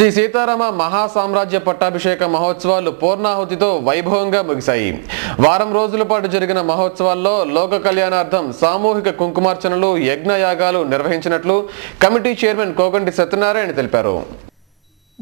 శ్రీ సీతారామ మహాసామ్రాజ్య పట్టాభిషేక మహోత్సవాలు పూర్ణాహుతితో వైభవంగా ముగిశాయి. వారం రోజుల పాటు జరిగిన మహోత్సవాల్లో లోక కళ్యాణార్థం సామూహిక కుంకుమార్చనలు, యజ్ఞయాగాలు నిర్వహించినట్లు కమిటీ చైర్మన్ కోగంటి సత్యనారాయణ తెలిపారు.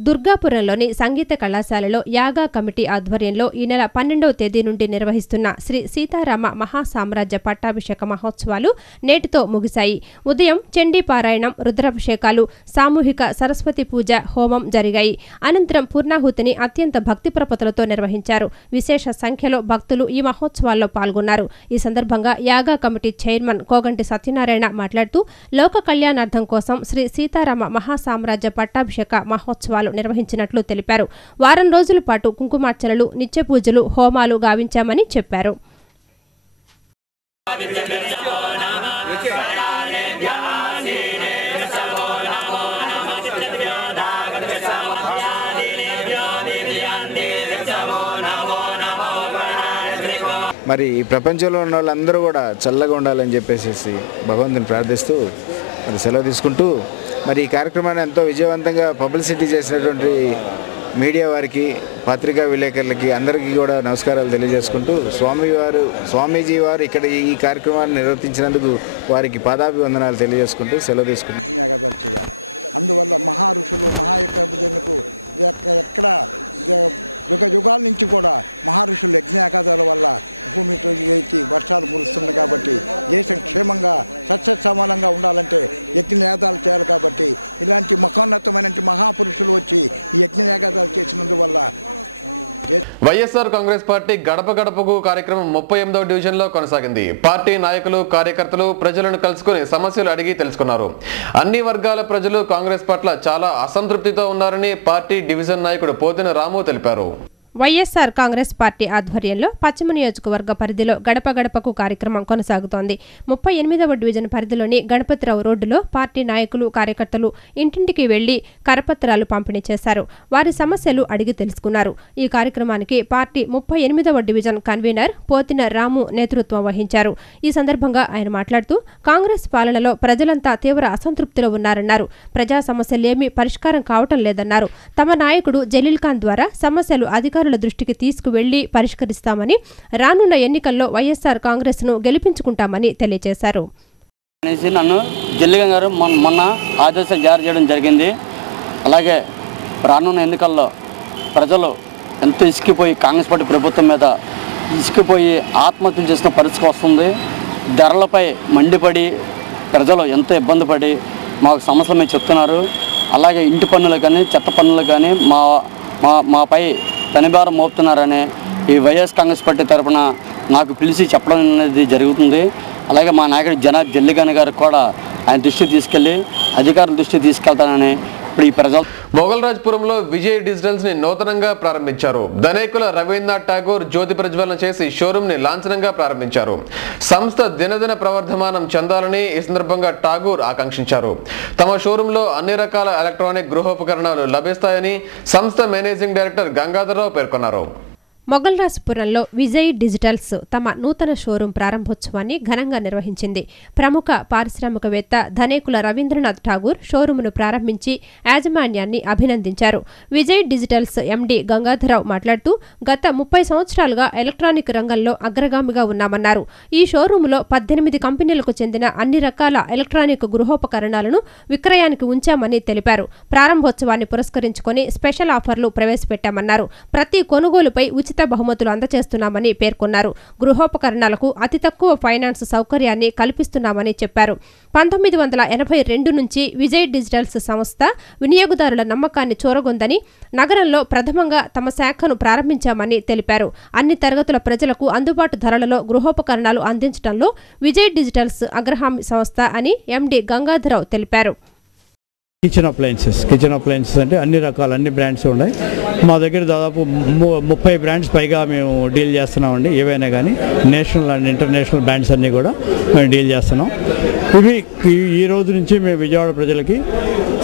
దుర్గాపురంలోని సంగీత కళాశాలలో యాగా కమిటీ ఆధ్వర్యంలో ఈ నెల 12వ తేదీ నుండి నిర్వహిస్తున్న శ్రీ సీతారామ మహాసామ్రాజ్య పట్టాభిషేక మహోత్సవాలు నేటితో ముగిశాయి. ఉదయం చండీ పారాయణం, రుద్రాభిషేకాలు, సామూహిక సరస్వతి పూజ, హోమం జరిగాయి. అనంతరం పూర్ణాహుతిని అత్యంత భక్తి ప్రపతులతో నిర్వహించారు. విశేష సంఖ్యలో భక్తులు ఈ మహోత్సవాల్లో పాల్గొన్నారు. ఈ సందర్భంగా యాగా కమిటీ చైర్మన్ కోగంటి సత్యనారాయణ మాట్లాడుతూ లోక కళ్యాణార్థం కోసం శ్రీ సీతారామ మహాసామ్రాజ్య పట్టాభిషేక మహోత్సవాలు నిర్వహించినట్లు తెలిపారు. వారం రోజుల పాటు కుంకుమార్చనలు, నిత్య పూజలు, హోమాలు గావించామని చెప్పారు. మరి ఈ ప్రపంచంలో ఉన్న వాళ్ళందరూ కూడా చల్లగా ఉండాలని చెప్పేసి భగవంతుని ప్రార్థిస్తూ మరి సెలవు తీసుకుంటూ మరి ఈ కార్యక్రమాన్ని ఎంతో విజయవంతంగా పబ్లిసిటీ చేసినటువంటి మీడియా వారికి, పత్రికా విలేకరులకి అందరికీ కూడా నమస్కారాలు తెలియజేసుకుంటూ స్వామీజీ వారు ఇక్కడ ఈ కార్యక్రమాన్ని నిర్వర్తించినందుకు వారికి పాదాభివందనాలు తెలియజేసుకుంటూ సెలవు తీసుకుంటాం. వర్షాలు కురుస్తుంది కాబట్టి దేశం క్షేమంగా సత్య సమానంగా ఉండాలంటే యజ్ఞయాగాలు చేయాలి. కాబట్టి ఇలాంటి మహోన్నతమైన మహాపురుషులు వచ్చి ఈ యజ్ఞయాగాలు చేసినందువల్ల వైఎస్ఆర్ కాంగ్రెస్ పార్టీ గడప గడపకు కార్యక్రమం 38వ డివిజన్ లో కొనసాగింది. పార్టీ నాయకులు, కార్యకర్తలు ప్రజలను కలుసుకుని సమస్యలు అడిగి తెలుసుకున్నారు. అన్ని వర్గాల ప్రజలు కాంగ్రెస్ పట్ల చాలా అసంతృప్తితో ఉన్నారని పార్టీ డివిజన్ నాయకుడు పోతిన రాము తెలిపారు. వైఎస్ఆర్ కాంగ్రెస్ పార్టీ ఆధ్వర్యంలో పశ్చిమ నియోజకవర్గ పరిధిలో గడప గడపకు కార్యక్రమం కొనసాగుతోంది. 38వ డివిజన్ పరిధిలోని గణపతిరావు రోడ్డులో పార్టీ నాయకులు, కార్యకర్తలు ఇంటింటికి వెళ్లి కరపత్రాలు పంపిణీ చేశారు. వారి సమస్యలు అడిగి తెలుసుకున్నారు. ఈ కార్యక్రమానికి పార్టీ 38వ డివిజన్ కన్వీనర్ పోతిన రాము నేతృత్వం వహించారు. ఈ సందర్భంగా ఆయన మాట్లాడుతూ కాంగ్రెస్ పాలనలో ప్రజలంతా తీవ్ర అసంతృప్తిలో ఉన్నారన్నారు. ప్రజా సమస్యలేమీ పరిష్కారం కావటం లేదన్నారు. తమ నాయకుడు జలీల్ ఖాన్ ద్వారా సమస్యలు అధికారుల దృష్టికి తీసుకువెళ్లి పరిష్కరిస్తామని, రానున్న ఎన్నికల్లో వైఎస్ఆర్ కాంగ్రెస్ ను గెలిపించుకుంటామని తెలియజేశారు. నన్ను జల్లిగన్ గారు మొన్న ఆదేశాలు జారీ చేయడం జరిగింది. అలాగే రానున్న ఎన్నికల్లో ప్రజలు ఎంతో ఇసుకిపోయి కాంగ్రెస్ పార్టీ ప్రభుత్వం మీద ఇసుకిపోయి ఆత్మహత్యలు చేసిన పరిస్థితి వస్తుంది. ధరలపై మండిపడి ప్రజలు ఎంతో ఇబ్బంది పడి మాకు సమస్యలు మేము చెప్తున్నారు. అలాగే ఇంటి పన్నులు కానీ, చెత్త పన్నులు కానీ మాపై పనిభారం మోపుతున్నారని ఈ వైఎస్ కాంగ్రెస్ పార్టీ తరఫున నాకు పిలిచి చెప్పడం అనేది జరుగుతుంది. అలాగే మా నాయకుడు జనాబ్ జల్లిగన్ గారు కూడా ఆయన దృష్టికి తీసుకెళ్లి అధికారుల దృష్టికి తీసుకెళ్తానని ఇప్పుడు ఈ ప్రజలు మొగల్రాజ్పురంలో విజయ్ డిజిటల్స్ ని నూతనంగా ప్రారంభించారు. ధనేకుల రవీంద్రనాథ్ ఠాగూర్ జ్యోతి ప్రజ్వలన చేసి షోరూమ్ ని లాంఛనంగా ప్రారంభించారు. సంస్థ దినదిన ప్రవర్ధమానం చెందాలని ఈ సందర్భంగా ఠాగూర్ ఆకాంక్షించారు. తమ షోరూమ్ లో అన్ని రకాల ఎలక్ట్రానిక్ గృహోపకరణాలు లభిస్తాయని సంస్థ మేనేజింగ్ డైరెక్టర్ గంగాధరరావు పేర్కొన్నారు. మొగల్రాజ్పురంలో విజయ్ డిజిటల్స్ తమ నూతన షోరూం ప్రారంభోత్సవాన్ని ఘనంగా నిర్వహించింది. ప్రముఖ పారిశ్రామికవేత్త ధనేకుల రవీంద్రనాథ్ ఠాగూర్ షోరూంను ప్రారంభించి యాజమాన్యాన్ని అభినందించారు. విజయ్ డిజిటల్స్ ఎండీ గంగాధరరావు మాట్లాడుతూ గత 30 సంవత్సరాలుగా ఎలక్ట్రానిక్ రంగంలో అగ్రగామిగా ఉన్నామన్నారు. ఈ షోరూంలో 18 కంపెనీలకు చెందిన అన్ని రకాల ఎలక్ట్రానిక్ గృహోపకరణాలను విక్రయానికి ఉంచామని తెలిపారు. ప్రారంభోత్సవాన్ని పురస్కరించుకొని స్పెషల్ ఆఫర్లు ప్రవేశపెట్టామన్నారు. ప్రతి కొనుగోలుపై ఉచిత బహుమతులు అందజేస్తున్నామని పేర్కొన్నారు. గృహోపకరణాలకు అతి తక్కువ ఫైనాన్స్ సౌకర్యాన్ని కల్పిస్తున్నామని చెప్పారు. 1982 నుంచి విజయ్ డిజిటల్స్ సంస్థ వినియోగదారుల నమ్మకాన్ని చూరగొందని, నగరంలో ప్రథమంగా తమ శాఖను ప్రారంభించామని తెలిపారు. అన్ని తరగతుల ప్రజలకు అందుబాటు ధరలలో గృహోపకరణాలు అందించడంలో విజయ్ డిజిటల్స్ అగ్రహామి సంస్థ అని ఎండీ గంగాధరరావు తెలిపారు. కిచెన్ అప్లయన్సెస్ అంటే అన్ని బ్రాండ్స్ ఉన్నాయి. మా దగ్గర దాదాపు 30 బ్రాండ్స్ పైగా మేము డీల్ చేస్తున్నామండి. ఏవైనా కానీ నేషనల్ అండ్ ఇంటర్నేషనల్ బ్రాండ్స్ అన్నీ కూడా మేము డీల్ చేస్తున్నాం. ఇవి ఈ రోజు నుంచి మేము విజయవాడ ప్రజలకి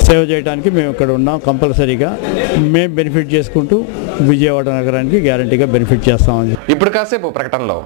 సేవ చేయడానికి మేము ఇక్కడ ఉన్నాం. కంపల్సరీగా మేము బెనిఫిట్ చేసుకుంటూ విజయవాడ నగరానికి గ్యారంటీగా బెనిఫిట్ చేస్తామని. ఇప్పుడు కాసేపు ప్రకటనలో